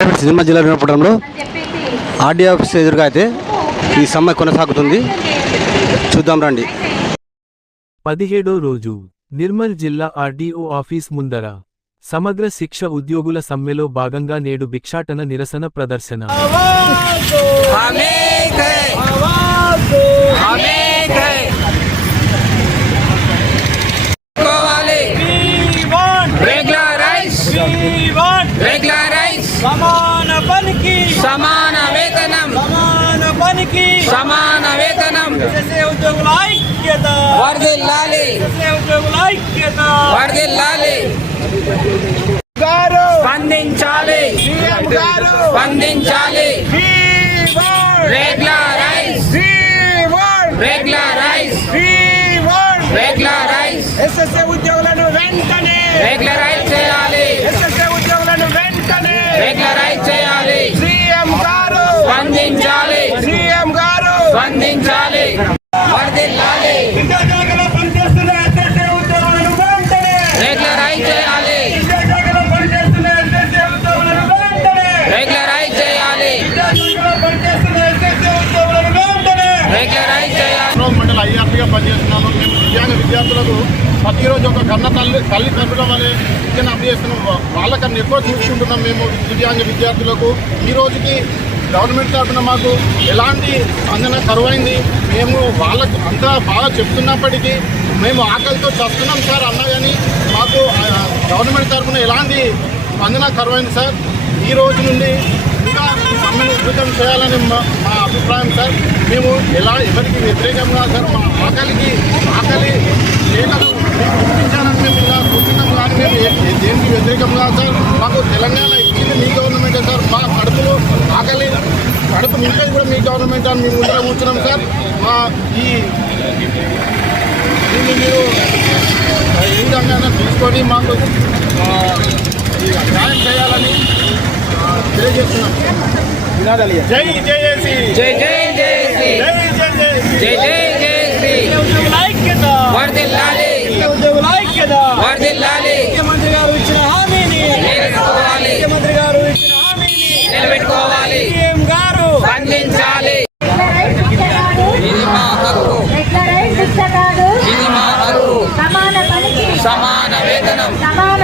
నిర్మల్ జిల్లా వినపడంలో RD office ఎదురుగా అయితే ఈ సమ్మె కొనసాగుతుంది. చూద్దాం రండి. 17వ రోజు నిర్మల్ జిల్లా ఆర్డీఓ ఆఫీస్ ముందర సమగ్ర శిక్ష ఉద్యోగుల సమ్మెలో భాగంగా నేడు భిక్షాటన నిరసన ప్రదర్శన. సమాన పనికి సమాన వేతనం, సమాన పనికి సమాన వేతనం. ఉద్యోగుల ఐక్యత వర్ధిల్లాలి, ఉద్యోగుల ఐక్యత వర్ధిల్లాలి. స్పందించాలి, స్పందించాలి. Regularise, regularise, regularise. ఎస్ఎస్ఏ ఉద్యోగులను వెంటనే రెగ్యులరైజ్ చేయాలి, ఎస్ఎస్ఏ ఉద్యోగులను వెంటనే రెగ్యులరైజ్ చేయాలి. సీఎం గారు స్పందించాలి, సీఎం గారు స్పందించాలి. వర్ధిల్లాలి, విద్యాశాఖలో పనిచేస్తున్న ఎస్ఎస్ఏ ఉద్యోగులను వెంటనే రెగ్యులరైజ్ చేయాలి, విద్యాశాఖలో పనిచేస్తున్న ఎస్ఎస్ఏ ఉద్యోగులను వెంటనే రెగ్యులరైజ్ చేయాలి, విద్యాశాఖలో పనిచేస్తున్న ఎస్ఎస్ఏ ఉద్యోగులను వెంటనే రెగ్యులరైజ్ చేయాలి. మండల ఐఆర్పీగా పనిచేస్తున్నాము. మేము దివ్యాంగ విద్యార్థులకు ప్రతిరోజు ఒక కన్న తల్లి కట్టుడం అనే విద్యను అందజేస్తున్నాం. వాళ్ళకన్నా ఎక్కువ చూసుకుంటున్నాం మేము దివ్యాంగ విద్యార్థులకు. ఈ రోజుకి గవర్నమెంట్ తరఫున మాకు ఎలాంటి స్పందన కరువైంది. మేము వాళ్ళకు అంతా బాగా చెప్తున్నప్పటికీ మేము ఆకలితో చస్తున్నాం సార్ అన్నా కానీ మాకు గవర్నమెంట్ తరఫున ఎలాంటి స్పందన కరువైంది సార్. ఈ రోజు నుండి ఇంకా సమ్మెను ఉధృతం చేయాలని మా అభిప్రాయం సార్. మేము ఎవరికి వ్యతిరేకంగా సార్ మా ఆకలి లేఖలు గుర్తించాలని మేము ఇలా కూర్చున్నాం. కానీ మేము దేనికి వ్యతిరేకంగా సార్. మాకు తెలంగాణ ఇచ్చింది మీ గవర్నమెంటే సార్. మా కడుపు నింపేది కూడా మీ గవర్నమెంట్ అని మేము ముందర కూర్చున్నాం సార్. మా దీన్ని మీరు ఏ విధంగా తీసుకొని మాకు న్యాయం చేయాలని తెలియజేస్తున్నాం. జై జేఏసీ, జై జై జేఏసీ, జై జేఏసీ, జై జై జేఏసీ. ఉద్యోగుల ఐక్యత వర్ధిల్లాలి, ఉద్యోగుల ఐక్యత వర్ధిల్లాలి. ముఖ్యమంత్రి గారు ఇచ్చిన హామీని నిలబెట్టుకోవాలి, ముఖ్యమంత్రి గారు ఇచ్చిన హామీని నిలబెట్టుకోవాలి. సీఎం గారు స్పందించాలి. ఇది మా హక్కు, ఇది మా హక్కు. సమాన వేతనం, సమాన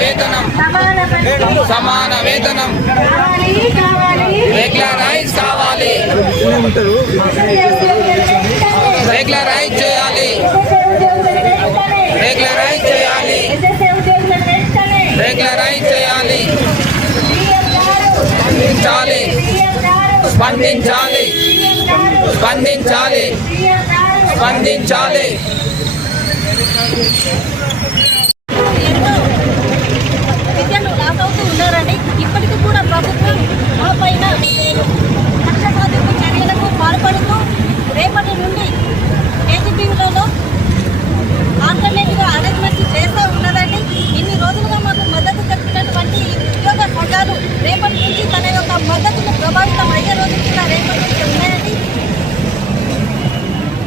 వేతనం, సమాన వేతనం. రెగ్యులరైజ్ కావాలి, రెగ్యులరైజ్ చేయాలి, రెగ్యులరైజ్ చేయాలి, రెగ్యులరైజ్ చేయాలి. స్పందించాలి, స్పందించాలి, స్పందించాలి, స్పందించాలి. విద్యను లాస్ అవుతూ ఉన్నారని ఇప్పటికీ కూడా ప్రభుత్వం మా పైన పక్షపాతిత్వ చర్యలకు పాల్పడుతూ రేపటి నుండి కేజీబీలలో ఆల్టర్నేట్గా అరేంజ్మెంట్ చేస్తూ ఉన్నదండి. ఇన్ని రోజులుగా మాకు మద్దతు తెలిపినటువంటి ఉద్యోగ సంఘాలు రేపటి నుంచి తన యొక్క మద్దతును ప్రభావితం అయ్యే రోజులు కూడా రేపటి నుంచి ఉన్నాయండి.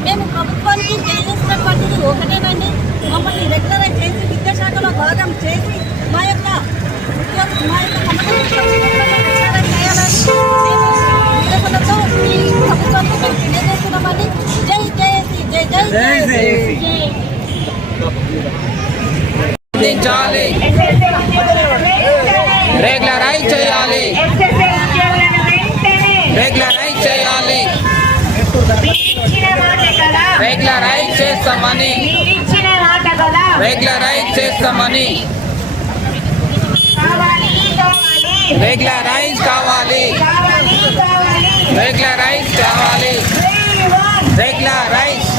మేము ప్రభుత్వానికి తెలియజేసినటువంటిది ఒకటేనండి, మమ్మల్ని రెగ్యులరైజ్ చేసి విద్యాశాఖలో భాగం చేసి మా యొక్క నిరసనతో ఈ ప్రభుత్వానికి మేము తెలియజేస్తున్నామని. జై జేఏసీ, జై జై జేఏసీ. స్పందించాలి, రెగ్యులరైజ్ చేయాలి, రెగ్యులరైజ్ చేయాలి. రెగ్యులరైజ్ చేస్తామని, రెగ్యులరైజ్ చేస్తామని. రెగ్యులరైజ్ కావాలి, రెగ్యులరైజ్ కావాలి, regularise,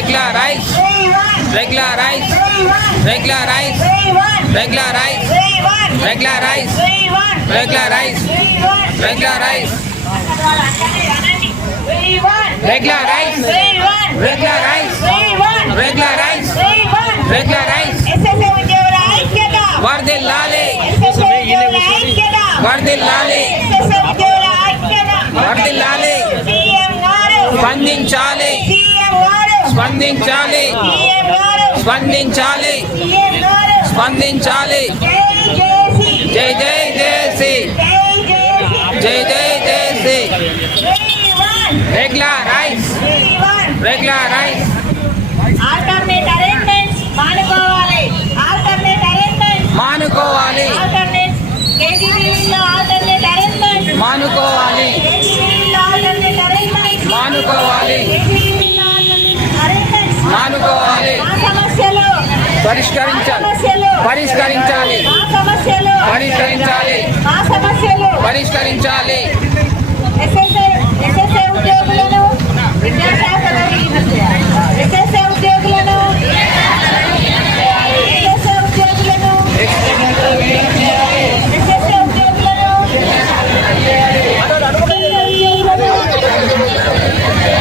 regularise, regularise, regularise, regularise, regularise, regularise, regularise, regularise, regularise, regularise, regularise. వర్ధిల్లాలి, వర్ధిల్లాలి, వర్ధిల్లాలి. స్పందించాలి, స్పందించాలి, స్పందించాలి, స్పందించాలి. జై జై జై రెగ్యులరైజ్ రెగ్యులరైజ్ ఆల్టర్నేట్ అరేంజ్మెంట్స్ మానుకోవాలి. ఆల్టర్నేట్ అరేంజ్మెంట్స్ మానుకోవాలి ఆల్టర్నేట్ కేజీబీలో ఆల్టర్నేట్ అరేంజ్మెంట్స్ మానుకోవాలి కేజీబీలో ఆల్టర్నేట్ అరేంజ్మెంట్స్ మానుకోవాలి కేజీబీలో ఆల్టర్నేట్ అరేంజ్మెంట్స్ మానుకోవాలి మా సమస్యలు పరిష్కరించాలి సమస్యలు పరిష్కరించాలి మా సమస్యలు పరిష్కరించాలి మా సమస్యలు పరిష్కరించాలి ఎస్ఎస్ఏ ఉద్యోగులను విద్యాశాఖ ఎస్ఎస్ఏ ఉద్యోగులను ఎస్ఎస్ఏ ఉద్యోగులను ఎస్ఎస్ఏ ఉద్యోగులను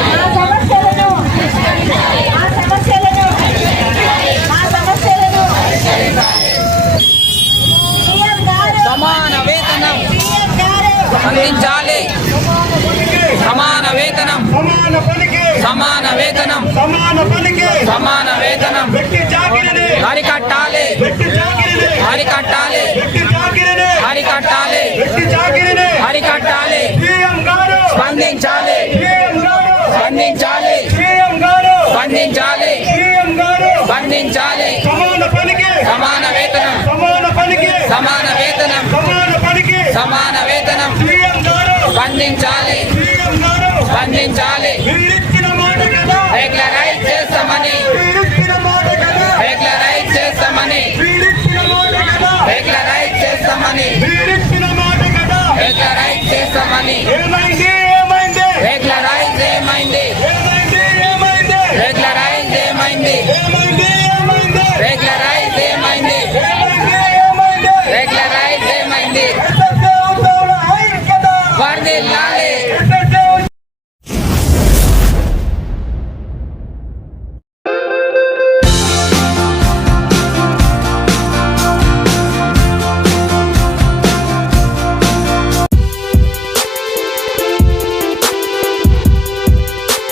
మా సమస్యలను మా సమస్యలను మా సమస్యలను సీఎం గారు సమాన వేతనం సీఎం గారు అందించాలి సమాన వేతనం సమాన పనికి సమాన వేతనం సమాన పనికి సమాన వేతనం వ్యక్తి చాకిరిని అరికట్టాలి వ్యక్తి చాకిరిని అరికట్టాలి వ్యక్తి చాకిరిని అరికట్టాలి వ్యక్తి చాకిరిని అరికట్టాలి సీఎం గారు స్పందించాలి సీఎం గారు స్పందించాలి సీఎం గారు స్పందించాలి సీఎం గారు స్పందించాలి సమాన పనికి సమాన వేతనం సమాన పనికి సమాన వేతనం సమాన పనికి సమాన వేతనం సీఎం గారు స్పందించాలి సీఎం గారు స్పందించాలి మీరిచ్చిన మాట కదా రెగ్యులరైజ్ చేస్తామని మీరిచ్చిన మాట కదా రెగ్యులరైజ్ చేస్తామని మీరిచ్చిన మాట కదా రెగ్యులరైజ్ చేస్తామని మీరిచ్చిన మాట కదా రెగ్యులరైజ్ చేస్తామని ఏమైంది ఏమైంది రెగ్యులరైజ్ ఏమైంది ఏమైంది ఏమైంది రెగ్యులరైజ్ ఏమైంది ఏమైంది ఏమైంది రెగ్యులరైజ్ ఏమైంది ఏమైంది ఏమైంది రెగ్యులరైజ్ ఏమైంది